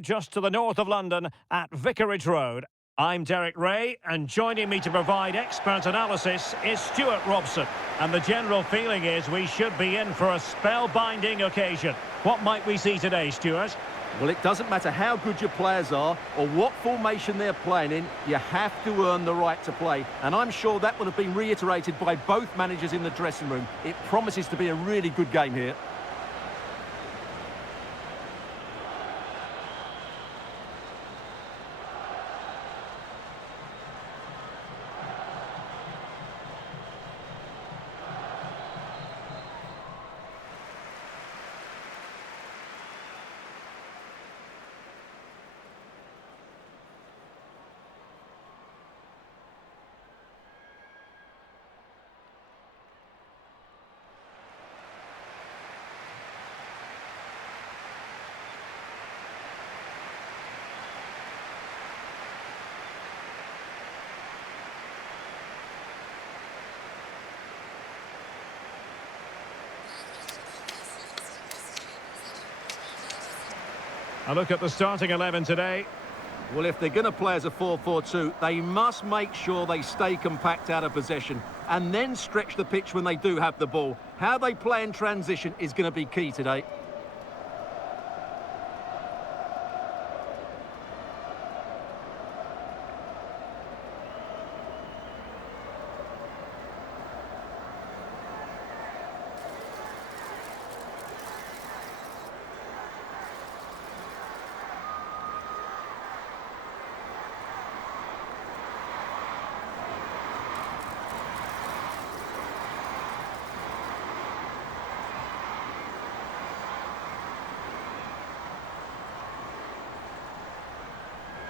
Just to the north of London at Vicarage Road. I'm Derek Ray, and joining me to provide expert analysis is Stuart Robson. And the general feeling is we should be in for a spellbinding occasion. What might we see today, Stuart? Well, it doesn't matter how good your players are or what formation they're playing in, you have to earn the right to play. And I'm sure that would have been reiterated by both managers in the dressing room. It promises to be a really good game here. A look at the starting 11 today. Well, if they're going to play as a 4-4-2, they must make sure they stay compact out of possession and then stretch the pitch when they do have the ball. How they play in transition is going to be key today.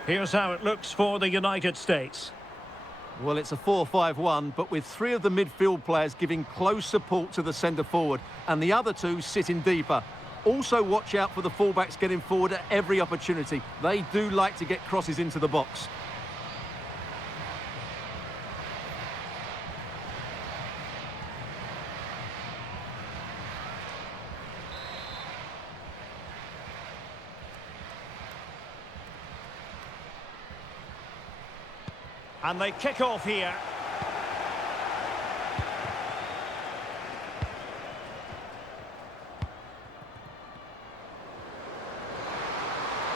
Here's how it looks for the United States. Well, it's a 4-5-1, but with three of the midfield players giving close support to the centre forward and the other two sitting deeper. Also watch out for the fullbacks getting forward at every opportunity. They do like to get crosses into the box. And they kick off here.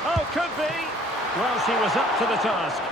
Oh, could be. Well, she was up to the task.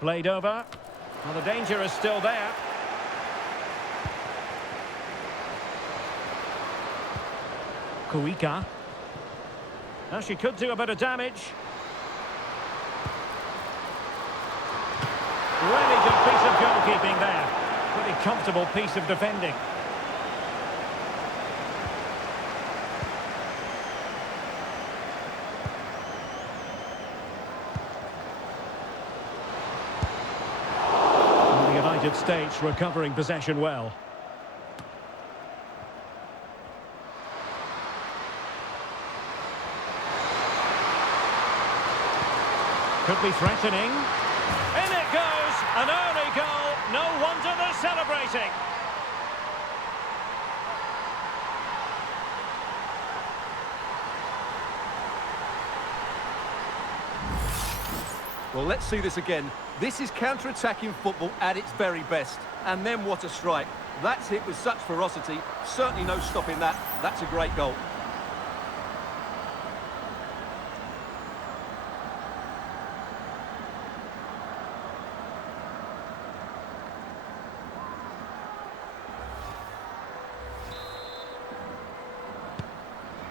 Played over. Well, the danger is still there. Kuika. Now she could do a bit of damage. Really good piece of goalkeeping there. Pretty comfortable piece of defending. United States recovering possession well. Could be threatening. In it goes! An early goal. No wonder they're celebrating. Well, let's see this again. This is counter-attacking football at its very best. And then what a strike. That's hit with such ferocity. Certainly no stopping that. That's a great goal.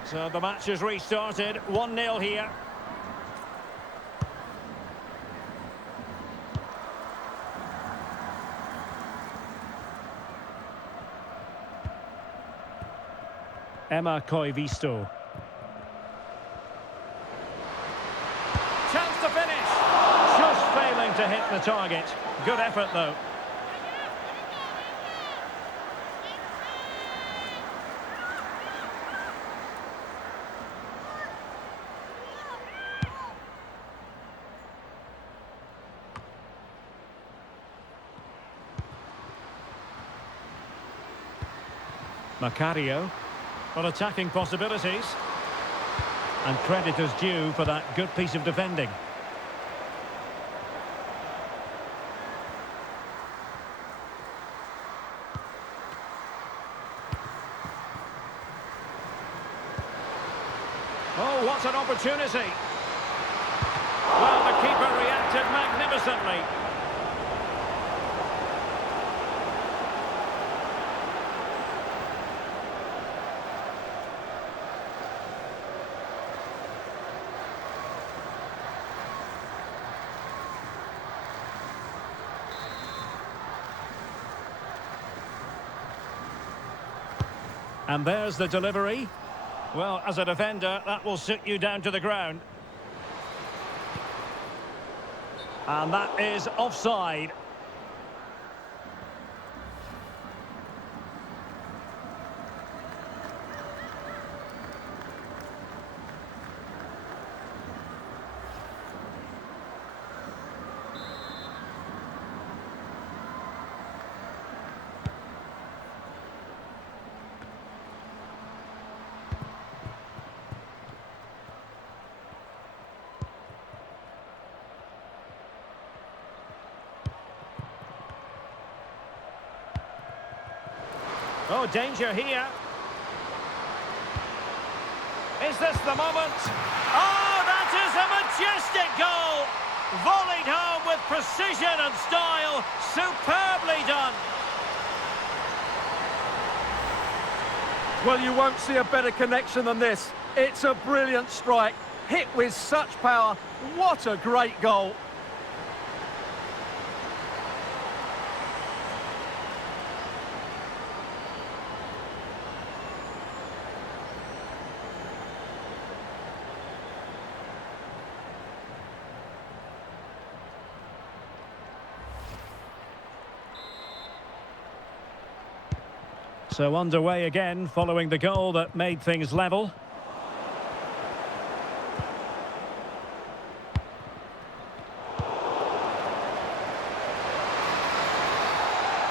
So the match has restarted. 1-0 here. Emma Koivisto. Chance to finish. Just failing to hit the target. Good effort, though. Macario. Well, attacking possibilities. And credit is due for that good piece of defending. Oh, what an opportunity. Well, the keeper reacted magnificently. And there's the delivery. Well, as a defender, that will sit you down to the ground. And that is offside. Oh, danger here. Is this the moment? Oh, that is a majestic goal! Volleyed home with precision and style. Superbly done. Well, you won't see a better connection than this. It's a brilliant strike. Hit with such power. What a great goal. So underway again, following the goal that made things level.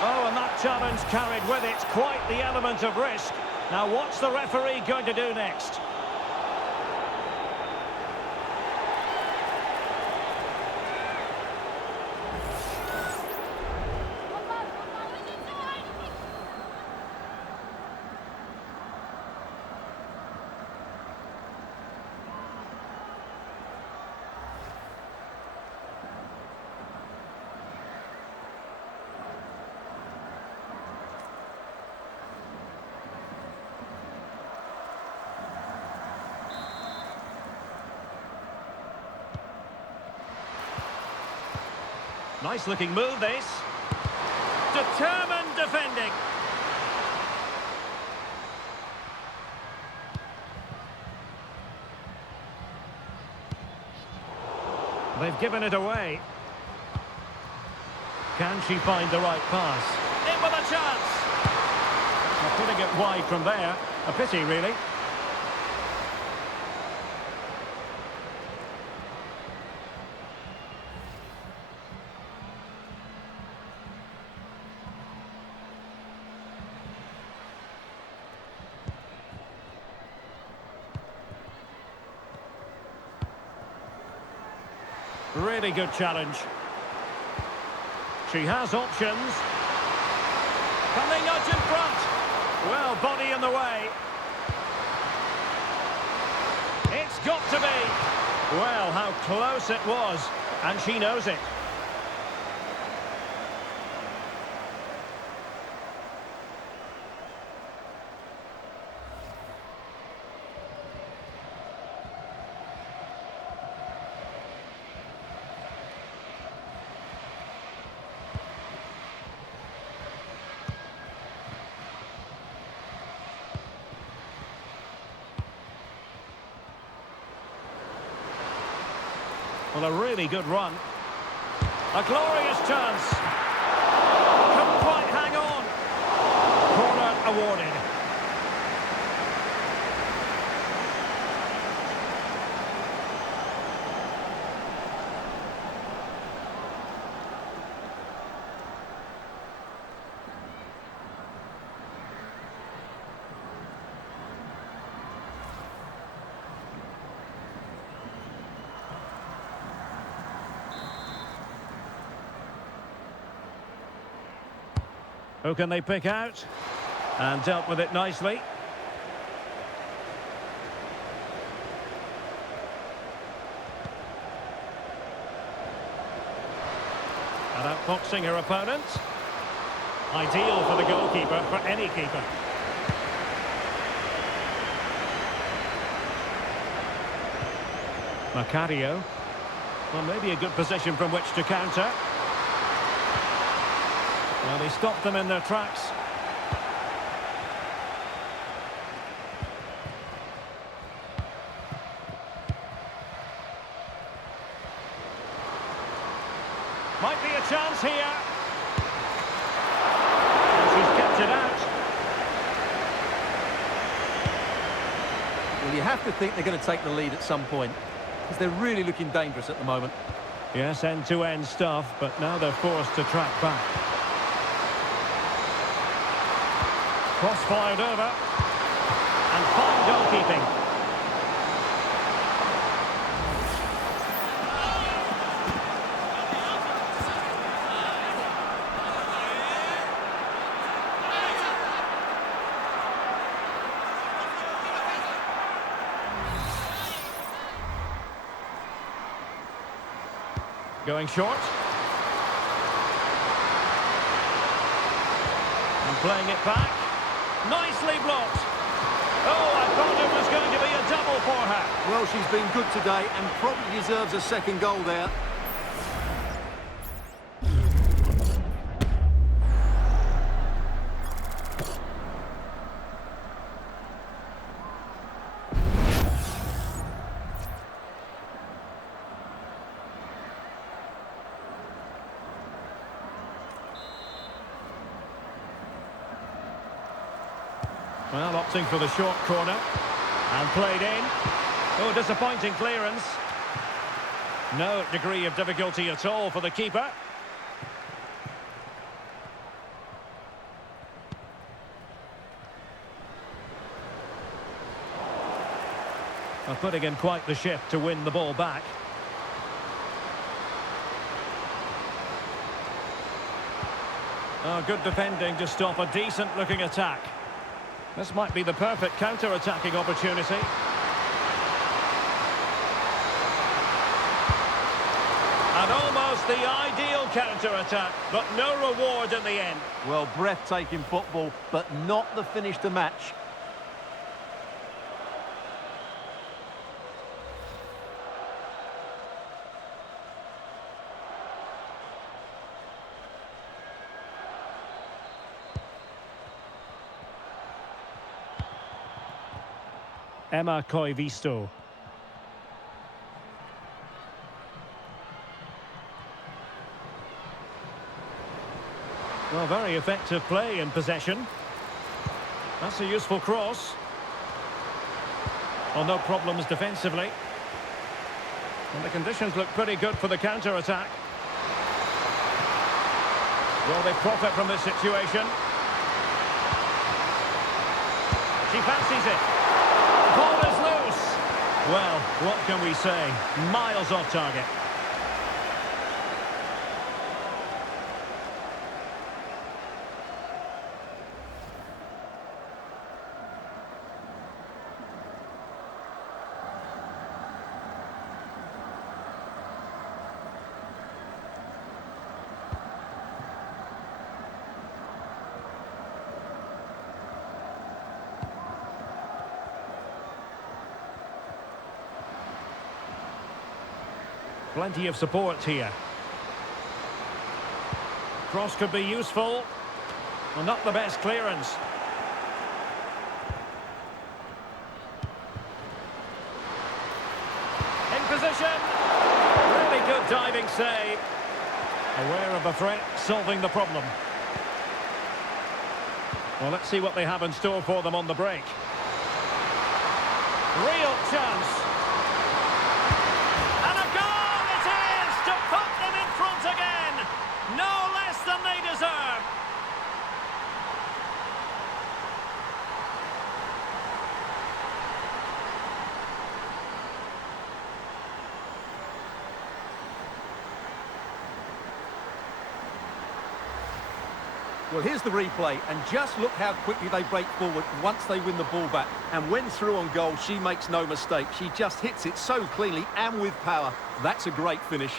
Oh, and that challenge carried with it quite the element of risk. Now, what's the referee going to do next? Nice looking move, this. Determined defending. They've given it away. Can she find the right pass? In with a chance. They're putting it wide from there. A pity, really. Really good challenge. She has options. Can they nudge in front? Well, body in the way. It's got to be. Well, how close it was. And she knows it. Well, a really good run. A glorious chance. Couldn't quite hang on. Corner awarded. Who can they pick out? And dealt with it nicely. And outfoxing her opponent. Ideal for the goalkeeper, for any keeper. Macario. Well, maybe a good position from which to counter. Well, they stopped them in their tracks. Might be a chance here. She's kept it out. Well, you have to think they're going to take the lead at some point, because they're really looking dangerous at the moment. Yes, end-to-end stuff, but now they're forced to track back. Cross fired over. And fine goalkeeping. Going short. And playing it back. Nicely blocked. Oh, I thought it was going to be a double for her. Well, she's been good today and probably deserves a second goal there. Well, opting for the short corner. And played in. Oh, disappointing clearance. No degree of difficulty at all for the keeper. Well, putting in quite the shift to win the ball back. Oh, good defending to stop a decent-looking attack. This might be the perfect counter-attacking opportunity. And almost the ideal counter-attack, but no reward in the end. Well, breathtaking football, but not the finish to match. Emma Koivisto. Well, very effective play in possession. That's a useful cross. Well, no problems defensively. And the conditions look pretty good for the counter-attack. Will they profit from this situation? She fancies it. Ball is loose. Well, what can we say? Miles off target. Plenty of support here. Cross could be useful. Well, not the best clearance. In position. Really save. Aware of the threat, solving the problem. Well, let's see what they have in store for them on the break. Real chance. And a goal it is to put them in front again. No less than they deserve. Well, here's the replay, and just look how quickly they break forward once they win the ball back. And when through on goal, she makes no mistake. She just hits it so cleanly and with power. That's a great finish.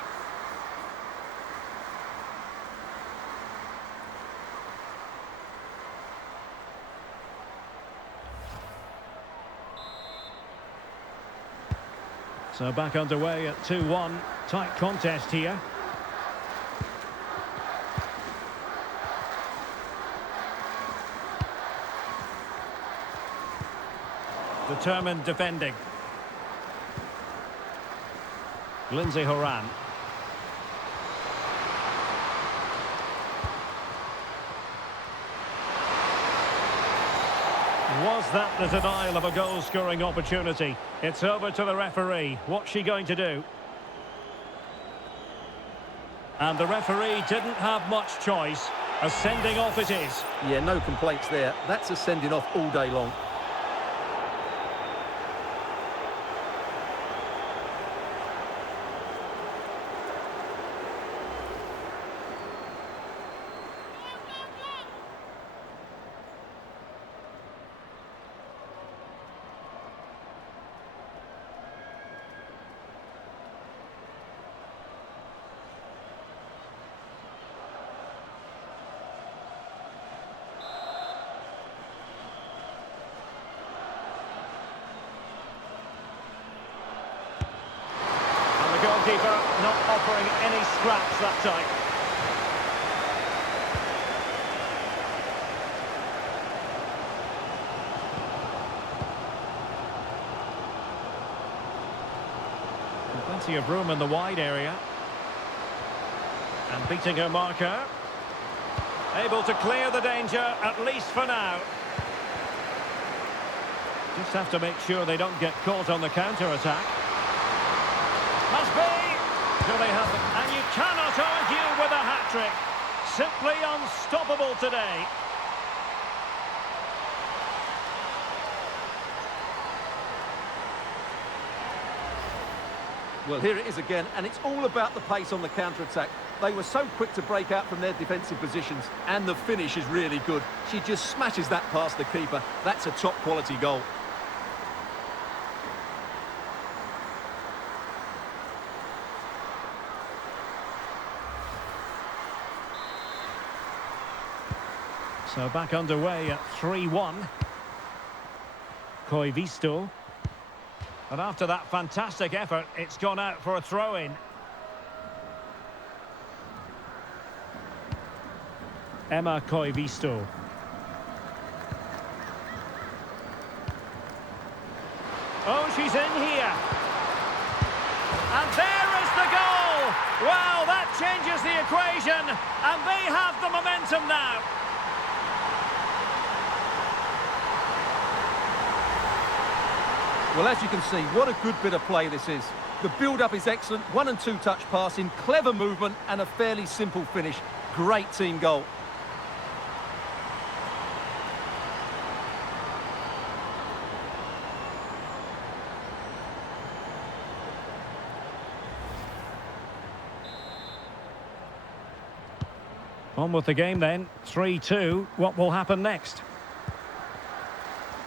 So back underway at 2-1. Tight contest here. Determined defending. Lindsay Horan. Was that the denial of a goal-scoring opportunity? It's over to the referee. What's she going to do? And the referee didn't have much choice. A sending off it is. Yeah, no complaints there. That's a sending off all day long. Goalkeeper not offering any scraps that time. Plenty of room in the wide area. And beating her marker. Able to clear the danger, at least for now. Just have to make sure they don't get caught on the counter-attack. Must be. Do they have them? And you cannot argue with a hat-trick. Simply unstoppable today. Well, here it is again, and it's all about the pace on the counter-attack. They were so quick to break out from their defensive positions, and the finish is really good. She just smashes that past the keeper. That's a top-quality goal. So back underway at 3-1. Koivisto. And after that fantastic effort, it's gone out for a throw-in. Emma Koivisto. Oh, she's in here. And there is the goal! Well, that changes the equation, and they have the momentum now. Well, as you can see, what a good bit of play this is. The build-up is excellent, 1- and 2-touch passing, clever movement, and a fairly simple finish. Great team goal. On with the game then, 3-2. What will happen next?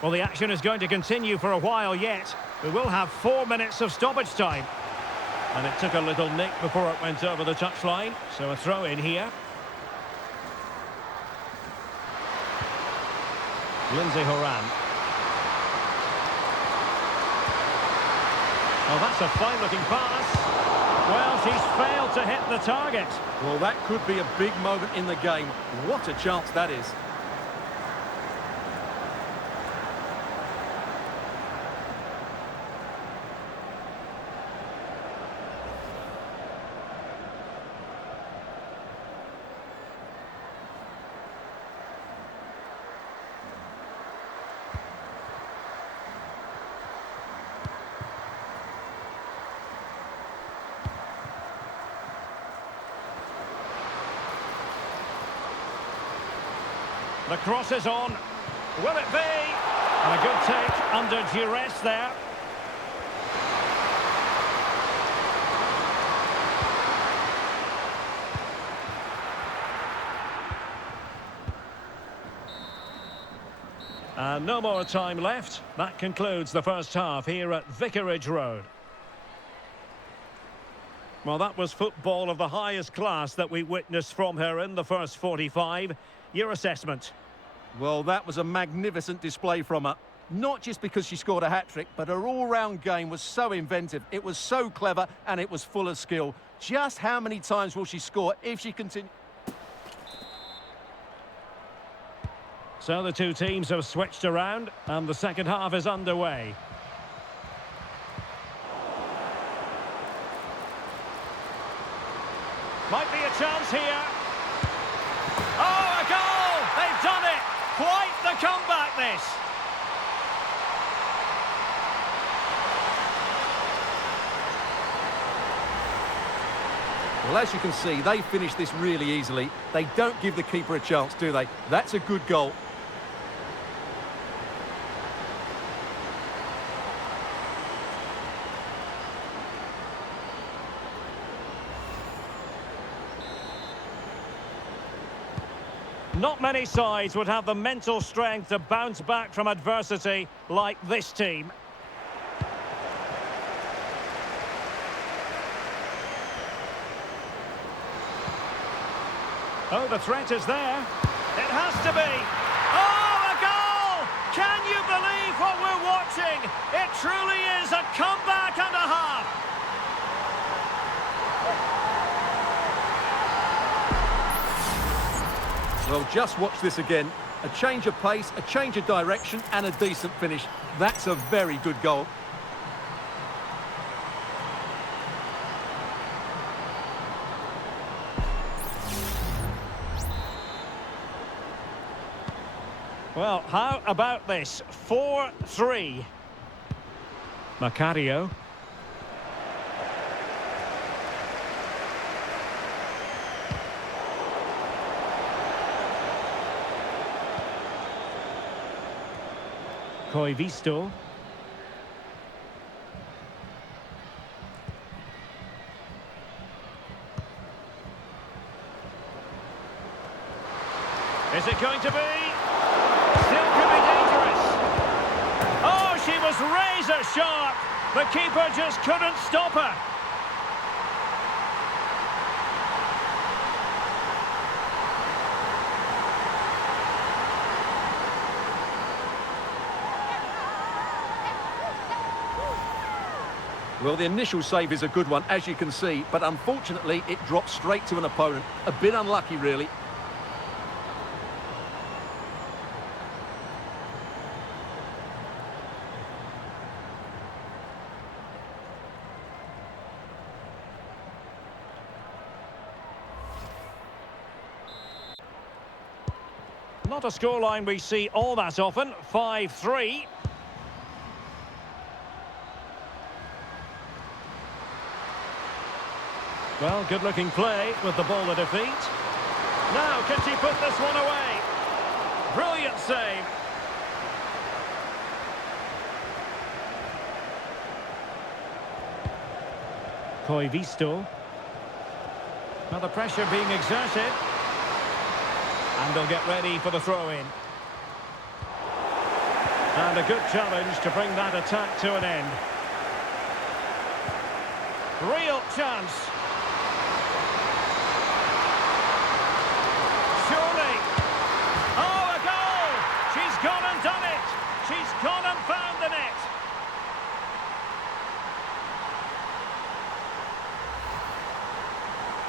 Well, the action is going to continue for a while yet. We will have 4 minutes of stoppage time. And it took a little nick before it went over the touchline. So a throw in here. Lindsay Horan. Oh, that's a fine-looking pass. Well, she's failed to hit the target. Well, that could be a big moment in the game. What a chance that is. The cross is on. Will it be? And a good take under duress there. And no more time left. That concludes the first half here at Vicarage Road. Well, that was football of the highest class that we witnessed from her in the first 45. Your assessment? Well, that was a magnificent display from her. Not just because she scored a hat-trick, but her all-round game was so inventive. It was so clever and it was full of skill. Just how many times will she score if she continues? So the two teams have switched around and the second half is underway. Might be a chance here. Oh, a goal! They've done it! Quite the comeback, this! Well, as you can see, they finished this really easily. They don't give the keeper a chance, do they? That's a good goal. Not many sides would have the mental strength to bounce back from adversity like this team. Oh, the threat is there. It has to be. Oh, a goal! Can you believe what we're watching? It truly is a comeback and a half. Well, just watch this again. A change of pace, a change of direction, and a decent finish. That's a very good goal. Well, how about this? 4-3. Macario. Visto. Is it going to be? Still could be dangerous. Oh, she was razor sharp. The keeper just couldn't stop her. Well, the initial save is a good one, as you can see, but unfortunately it dropped straight to an opponent. A bit unlucky, really. Not a scoreline we see all that often. 5-3. Well, good-looking play with the ball at her feet. Now, can she put this one away? Brilliant save. Visto. Now the pressure being exerted. And they'll get ready for the throw-in. And a good challenge to bring that attack to an end. Real chance. Surely. Oh, a goal! She's gone and done it! She's gone and found the net!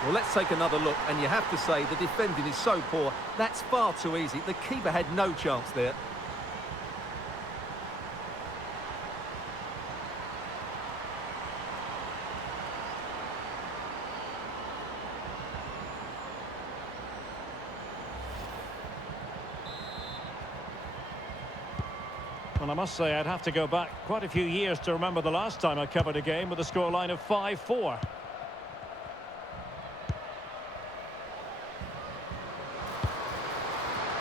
Well, let's take another look, and you have to say the defending is so poor. That's far too easy. The keeper had no chance there. Well, I must say I'd have to go back quite a few years to remember the last time I covered a game with a scoreline of 5-4.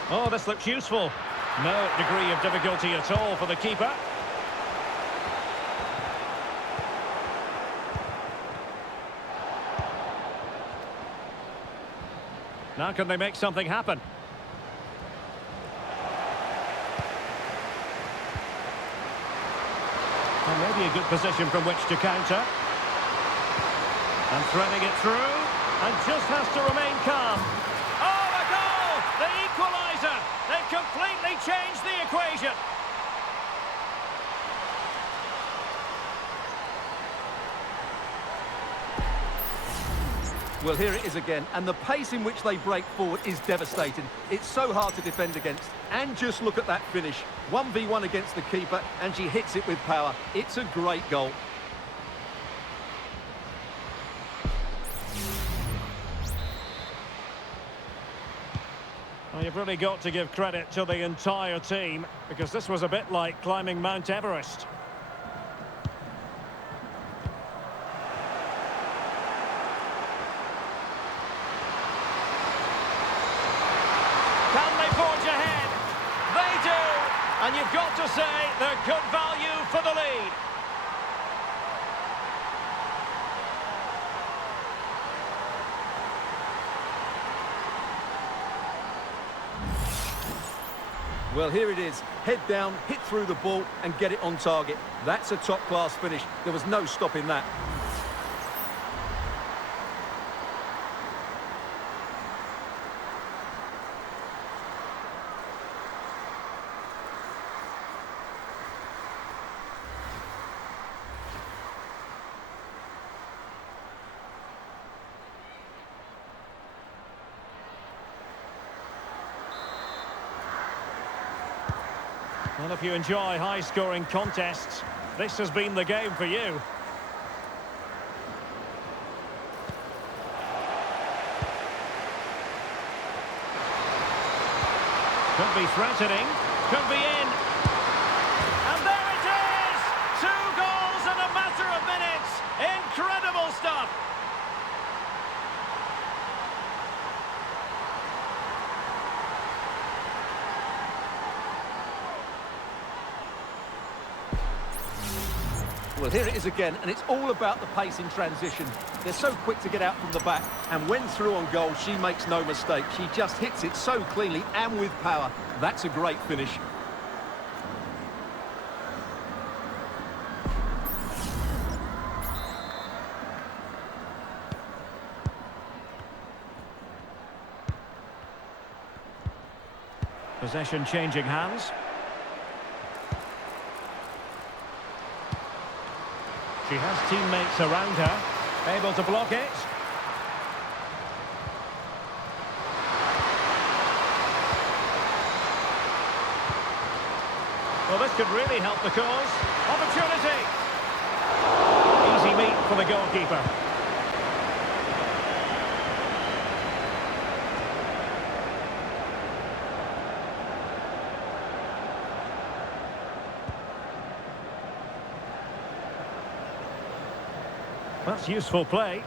Oh, this looks useful. No degree of difficulty at all for the keeper. Now can they make something happen? And maybe a good position from which to counter. And threading it through. And just has to remain calm. Oh, a goal! The equaliser! They've completely changed the equation. Well, here it is again, and the pace in which they break forward is devastating. It's so hard to defend against. And just look at that finish. 1v1 against the keeper, and she hits it with power. It's a great goal. Well, you've really got to give credit to the entire team, because this was a bit like climbing Mount Everest. Can they forge ahead? They do! And you've got to say they're good value for the lead. Well, here it is. Head down, hit through the ball and get it on target. That's a top-class finish. There was no stopping that. Well, if you enjoy high-scoring contests, this has been the game for you. Could be threatening, could be in. And there it is! 2 goals in a matter of minutes! Incredible stuff! Well, here it is again, and it's all about the pace in transition. They're so quick to get out from the back, and when through on goal, she makes no mistake. She just hits it so cleanly and with power. That's a great finish. Possession changing hands. She has teammates around her, able to block it. Well, this could really help the cause. Opportunity! Easy meet for the goalkeeper. That's useful play.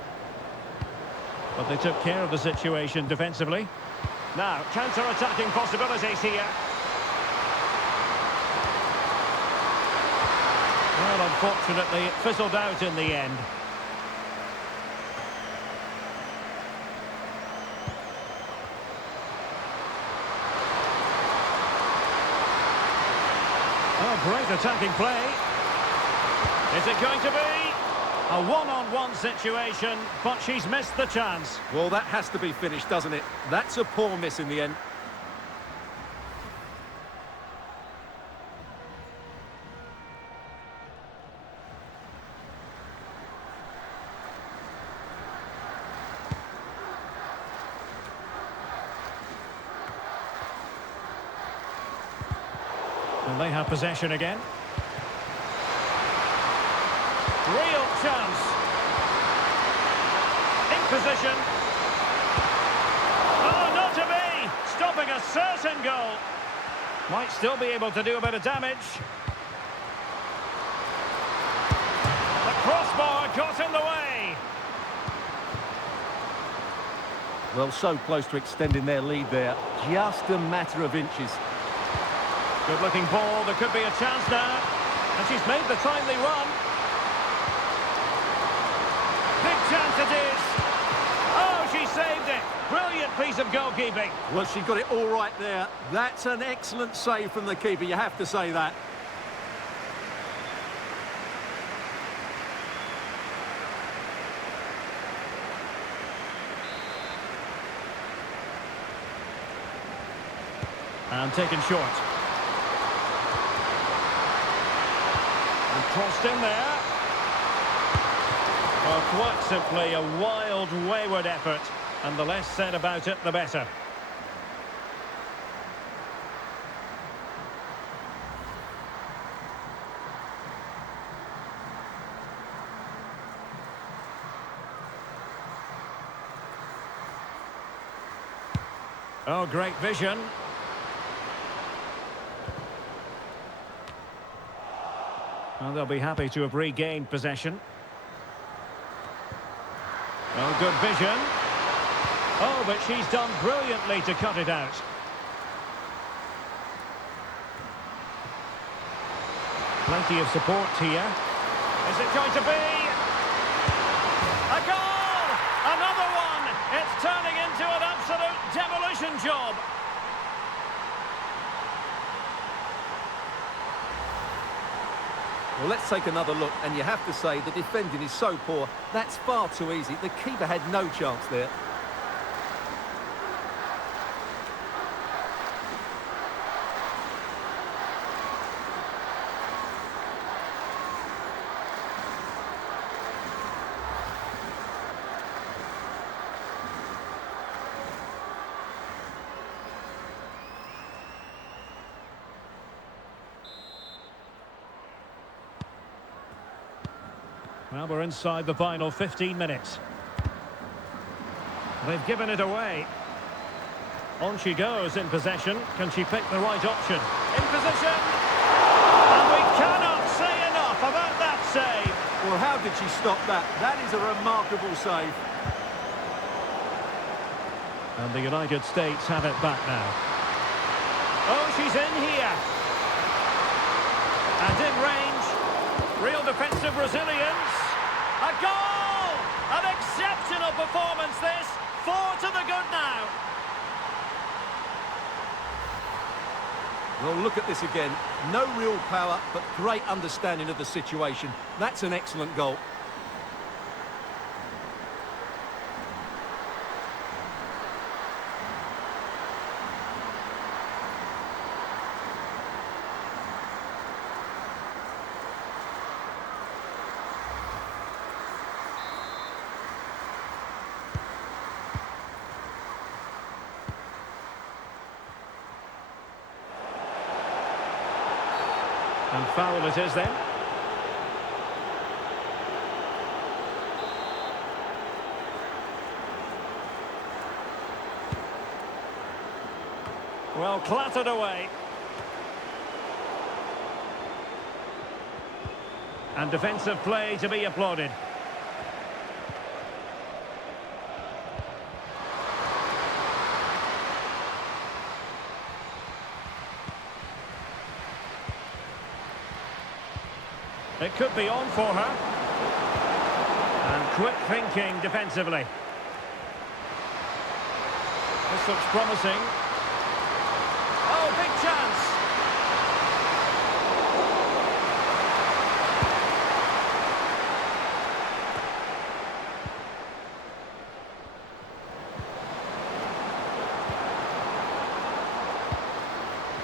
But they took care of the situation defensively. Now, counter-attacking possibilities here. Well, unfortunately, it fizzled out in the end. Oh, great attacking play. Is it going to be? A one-on-one situation, but she's missed the chance. Well, that has to be finished, doesn't it? That's a poor miss in the end. And they have possession again. Real chance. In position. Oh, not to be! Stopping a certain goal. Might still be able to do a bit of damage. The crossbar got in the way. Well, so close to extending their lead there. Just a matter of inches. Good-looking ball. There could be a chance now. And she's made the timely run. Big chance it is. Oh, she saved it. Brilliant piece of goalkeeping. Well, she got it all right there. That's an excellent save from the keeper, you have to say that. And taken short. And crossed in there. Oh, quite simply a wild, wayward effort. And the less said about it, the better. Oh, great vision. Well, they'll be happy to have regained possession. Oh, good vision. Oh, but she's done brilliantly to cut it out. Plenty of support here. Is it going to be? A goal! Another one! It's turning into an absolute demolition job. Well, let's take another look, and you have to say the defending is so poor. That's far too easy. The keeper had no chance there. Well, we're inside the final 15 minutes. They've given it away. On she goes in possession. Can she pick the right option? In position! And we cannot say enough about that save. Well, how did she stop that? That is a remarkable save. And the United States have it back now. Oh, she's in here. And in range. Real defensive resilience. A goal! An exceptional performance this. 4 to the good now. Well, look at this again. No real power, but great understanding of the situation. That's an excellent goal. And foul it is then. Well, clattered away. And defensive play to be applauded. It could be on for her. And quick thinking defensively. This looks promising. Oh, big chance.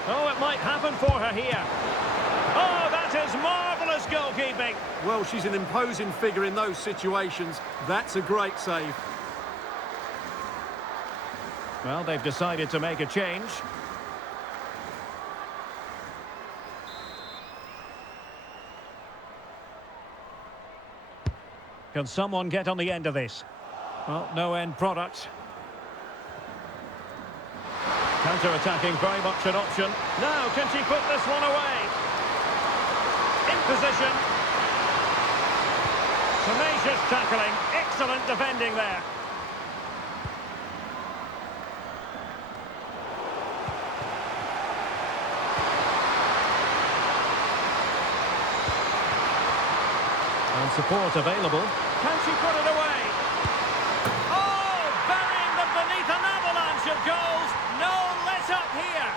Oh, it might happen for her here. Oh, that is marvellous goalkeeping. Well, she's an imposing figure in those situations. That's a great save. Well, they've decided to make a change. Can someone get on the end of this? Well, no end product. Counter-attacking, very much an option. Now, can she put this one away? In position. Tenacious tackling. Excellent defending there. support available. Can she put it away? Oh, burying them beneath an avalanche of goals. No let up here.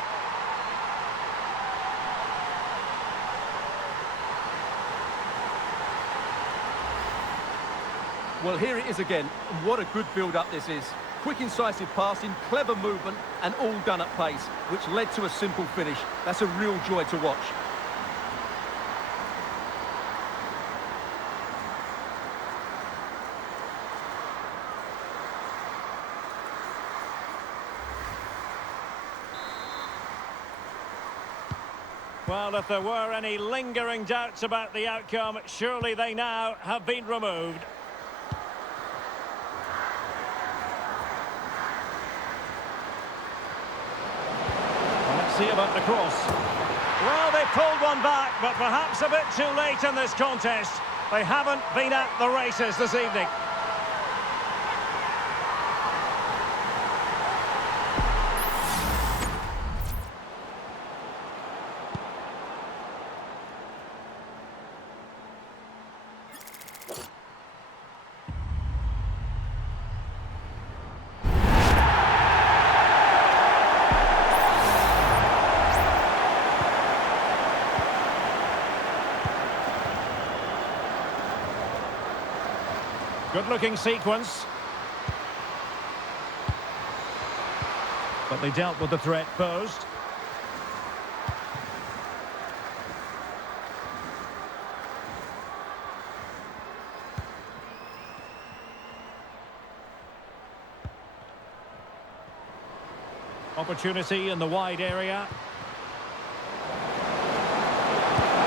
Well, here it is again. What a good build-up this is. Quick, incisive passing, clever movement, and all done at pace, which led to a simple finish. That's a real joy to watch. Well, if there were any lingering doubts about the outcome, surely they now have been removed. Let's see about the cross. Well, they pulled one back, but perhaps a bit too late in this contest. They haven't been at the races this evening. Good-looking sequence. But they dealt with the threat posed. Opportunity in the wide area.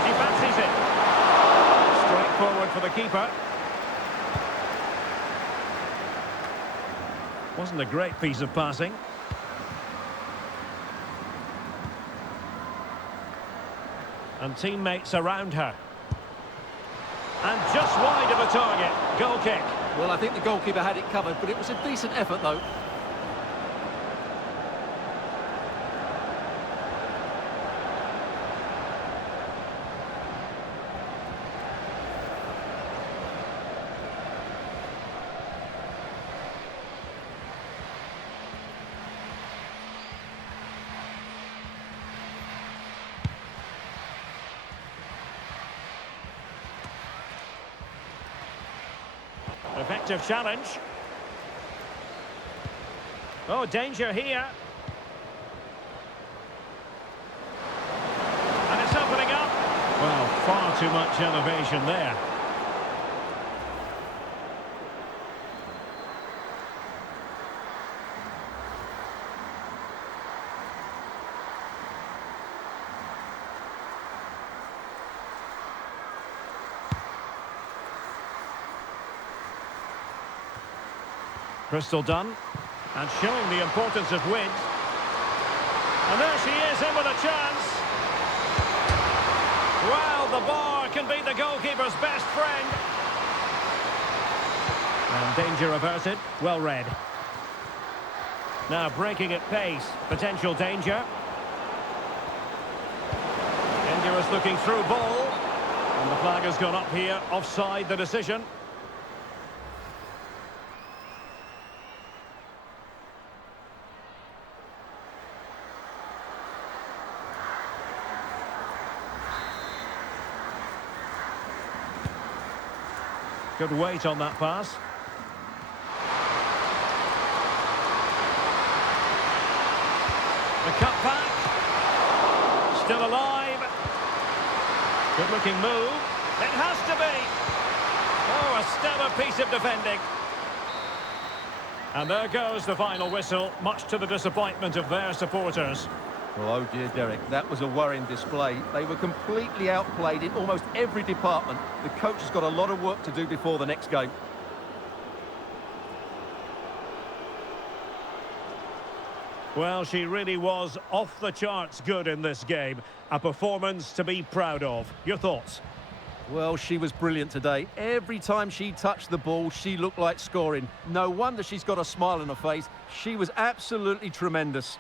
She fancies it. Straight forward for the keeper. Wasn't a great piece of passing. And teammates around her. And just wide of a target. Goal kick. Well, I think the goalkeeper had it covered, but it was a decent effort, though. Effective challenge. Oh, danger here. And it's opening up. Well, far too much elevation there. Crystal done, and showing the importance of width. And there she is in with a chance. Well, the bar can be the goalkeeper's best friend. And danger averted, well read. Now breaking at pace, potential danger. Dangerous looking through ball. And the flag has gone up here, offside the decision. Good weight on that pass. The cut back. Still alive. Good looking move. It has to be. Oh, a stellar piece of defending. And there goes the final whistle, much to the disappointment of their supporters. Oh dear, Derek, that was a worrying display. They were completely outplayed in almost every department. The coach has got a lot of work to do before the next game. Well, she really was off the charts good in this game. A performance to be proud of. Your thoughts? Well, she was brilliant today. Every time she touched the ball, she looked like scoring. No wonder she's got a smile on her face. She was absolutely tremendous.